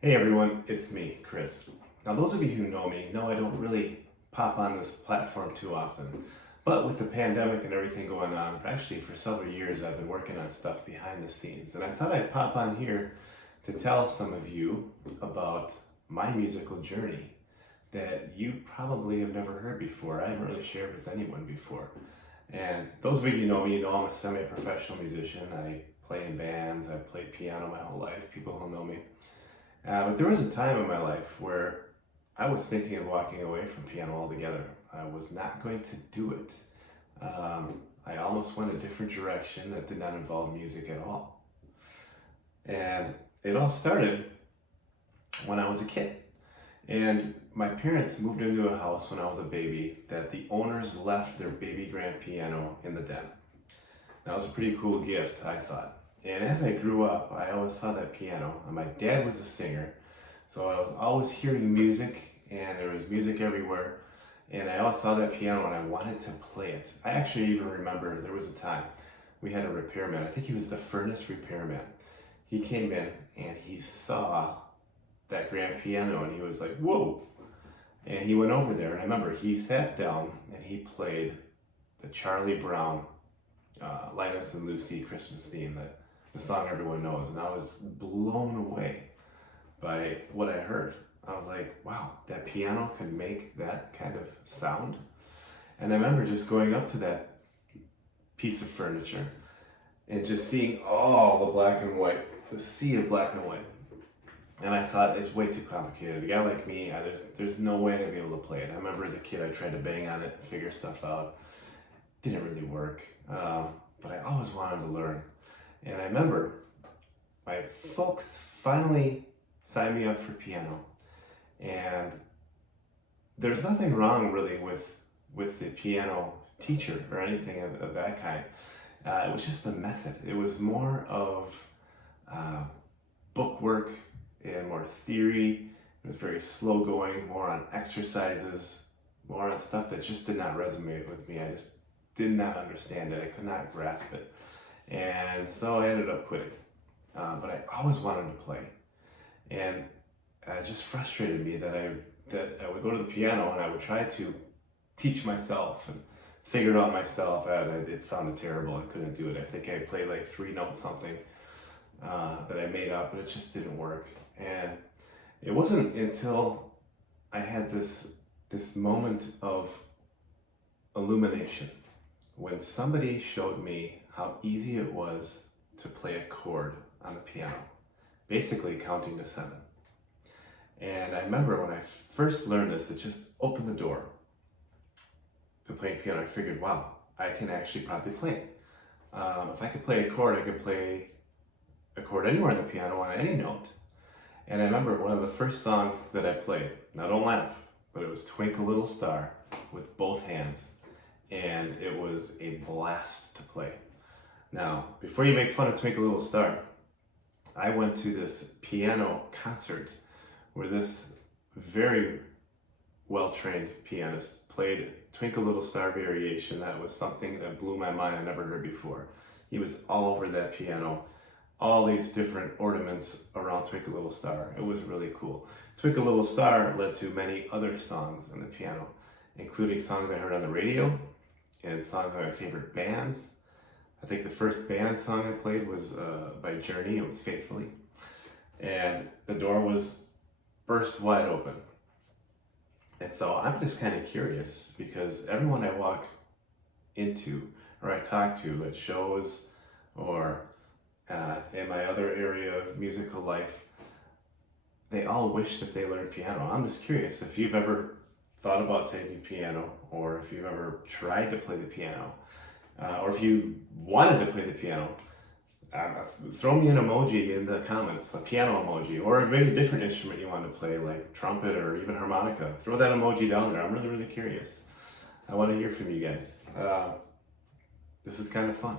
Hey everyone, it's me, Chris. Now those of you who know me know I don't really pop on this platform too often, but with the pandemic and everything going on, actually for several years I've been working on stuff behind the scenes, and I thought I'd pop on here to tell some of you about my musical journey that you probably have never heard before. I haven't really shared with anyone before. And those of you who know me, you know I'm a semi-professional musician. I play in bands, I've played piano my whole life, people who know me. But there was a time in my life where I was thinking of walking away from piano altogether. I was not going to do it. I almost went a different direction that did not involve music at all. And it all started when I was a kid. And my parents moved into a house when I was a baby that the owners left their baby grand piano in the den. That was a pretty cool gift, I thought. And as I grew up, I always saw that piano. And my dad was a singer, so I was always hearing music, and there was music everywhere. And I always saw that piano and I wanted to play it. I actually even remember there was a time we had a repairman. I think he was the furnace repairman. He came in and he saw that grand piano and he was like, whoa. And he went over there, and I remember he sat down and he played the Charlie Brown Linus and Lucy Christmas theme, the song everyone knows, and I was blown away by what I heard. I was like, wow, that piano could make that kind of sound. And I remember just going up to that piece of furniture and just seeing all the black and white, the sea of black and white. And I thought, it's way too complicated. A guy like me, there's no way I'm gonna be able to play it. I remember as a kid, I tried to bang on it, figure stuff out. Didn't really work, but I always wanted to learn. And I remember my folks finally signed me up for piano. And there's nothing wrong really with the piano teacher or anything of that kind. It was just the method. It was more of book work and more theory. It was very slow going, more on exercises, more on stuff that just did not resonate with me. I just did not understand it. I could not grasp it. And so I ended up quitting. But I always wanted to play. And it just frustrated me that I would go to the piano and I would try to teach myself and figure it out myself. It sounded terrible. I couldn't do it. I think I played like 3 notes something that I made up, but it just didn't work. And it wasn't until I had this moment of illumination when somebody showed me how easy it was to play a chord on the piano, basically counting to 7. And I remember when I first learned this, it just opened the door to playing piano. I figured, wow, I can actually probably play it. If I could play a chord, I could play a chord anywhere on the piano on any note. And I remember one of the first songs that I played, now don't laugh, but it was Twinkle Little Star with both hands. And it was a blast to play. Now, before you make fun of Twinkle Little Star, I went to this piano concert where this very well-trained pianist played Twinkle Little Star Variation. That was something that blew my mind. I never heard before. He was all over that piano, all these different ornaments around Twinkle Little Star. It was really cool. Twinkle Little Star led to many other songs on the piano, including songs I heard on the radio and songs by my favorite bands. I think the first band song I played was by Journey. It was Faithfully. And the door was burst wide open. And so I'm just kind of curious because everyone I walk into or I talk to at shows or in my other area of musical life, they all wish that they learned piano. I'm just curious if you've ever thought about taking piano, or if you've ever tried to play the piano, or if you wanted to play the piano, throw me an emoji in the comments, a piano emoji, or maybe a different instrument you want to play, like trumpet or even harmonica. Throw that emoji down there. I'm really, really curious. I want to hear from you guys. This is kind of fun.